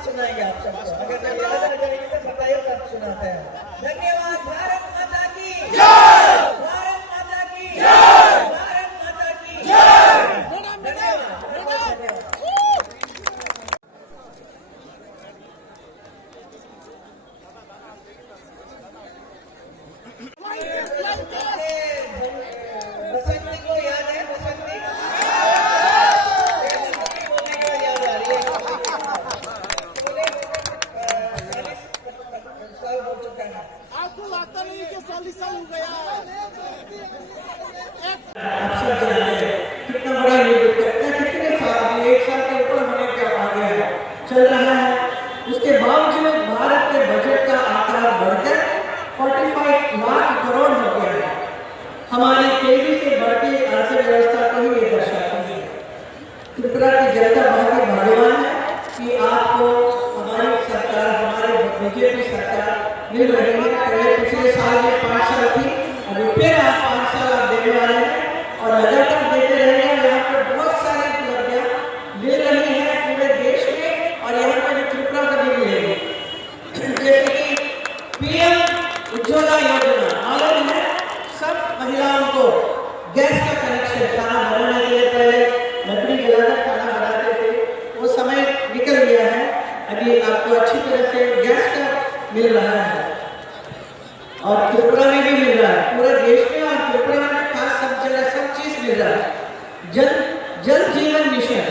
सुनाएंगे आप सबको, अगर मैं याद आ जाएगी तो बताइए कब सुनाते हैं। धन्यवाद। भारत माता की जय, भारत माता की जय, भारत माता की जय। धन्यवाद। बसंती को याद है? बसंती आपको लगता नहीं कि 40 साल हो गया? कितना बड़ा युद्ध करता है, कितने साल, 1 साल के ऊपर होने के आ गया चल रहा है। उसके बावजूद भारत के बजट का आकार बढ़कर 45 लाख करोड़ हो गया है। हमारी तेजी से बढ़ती अर्थव्यवस्था को ही ये दर्शाती है। त्रिपुरा की जनता बहुत ही भाग्यवान है कि आपको हमारी सरकार, हमारी बीजेपी सरकार मिल रही है। पहले पिछले साल में 5 साल थी, अभी फिर आप 5 साल आप देने वाले हैं और लगातार देते रहेंगे। यहाँ पर बहुत सारी उपलब्धियां मिल रही है पूरे देश में और यहाँ पर त्रिपुरा को भी मिलेगी। जैसे कि पीएम उज्ज्वला योजना, मालूम है सब महिलाओं को गैस का कनेक्शन, खाना बनाने के लिए पहले लकड़ी जलाकर खाना बनाते थे, वो समय निकल गया है। अभी आपको अच्छी तरह से गैस का मिल रहा है और त्रिपुरा में भी मिल रहा है, पूरे देश में और त्रिपुरा में खास सब जगह सब चीज मिल रहा है। जल जीवन मिशन,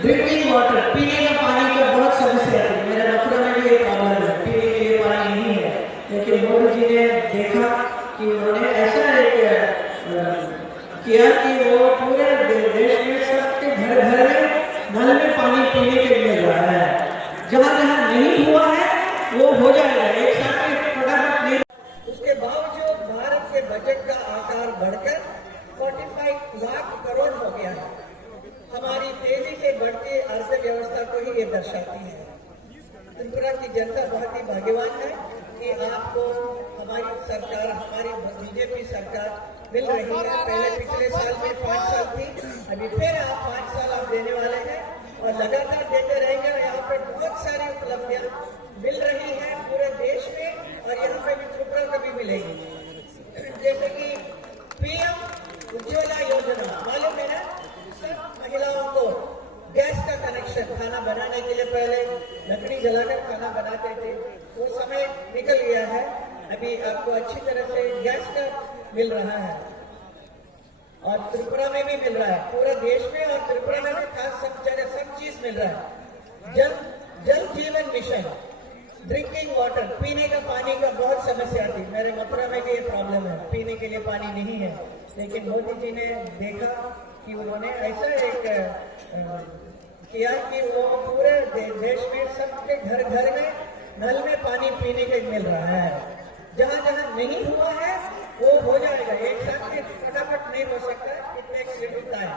ड्रिंकिंग वाटर, पीने का पानी का बहुत समस्या है। मेरे मथुरा में भी ये प्रॉब्लम है, पीने के लिए पानी नहीं है। लेकिन मोदी जी ने देखा कि उन्होंने ऐसा किया कि वो पूरे देश में सबके घर घर में नल में पानी पीने के लिए मिल रहा है। जहाँ जहाँ नहीं हुआ है वो हो जाएगा, एक साथ फटाफट नहीं। उसके बावजूद भारत के बजट का आकार बढ़कर 45 लाख करोड़ हो गया है। हमारी तेजी से बढ़ती अर्थव्यवस्था को ही ये दर्शाती है। त्रिपुरा की जनता बहुत ही भाग्यवान है कि आपको हमारी सरकार, हमारी बीजेपी सरकार मिल रही है। पहले पिछले साल में 5 साल थी, अभी फिर आप 5 साल आप देने वाले हैं और लगातार देते रहेंगे। यहाँ पे बहुत सारी उपलब्धियां मिल रही है पूरे देश में और यहाँ पे भी त्रिपुरा को भी मिलेगी। जैसे कि पीएम उज्ज्वला योजना, मालूम है ना, सब महिलाओं को गैस का कनेक्शन, खाना बनाने के लिए पहले लकड़ी जलाकर खाना बनाते थे, वो समय निकल गया है। अभी आपको अच्छी तरह से गैस का मिल रहा है और त्रिपुरा में भी मिल रहा है, पूरे देश में और त्रिपुरा में भी खास सब जगह सब चीज मिल रहा है। जल जीवन मिशन, ड्रिंकिंग वाटर, पीने का पानी का बहुत समस्या थी। मेरे मथुरा में भी ये प्रॉब्लम है, पीने के लिए पानी नहीं है। लेकिन मोदी जी ने देखा कि उन्होंने ऐसा एक किया कि वो पूरे देश में सबके घर घर में नल में पानी पीने के मिल रहा है। जहाँ जहाँ नहीं हुआ है वो हो जाएगा, एक साथ फटाफट नहीं हो सकता, इतना एक होता है।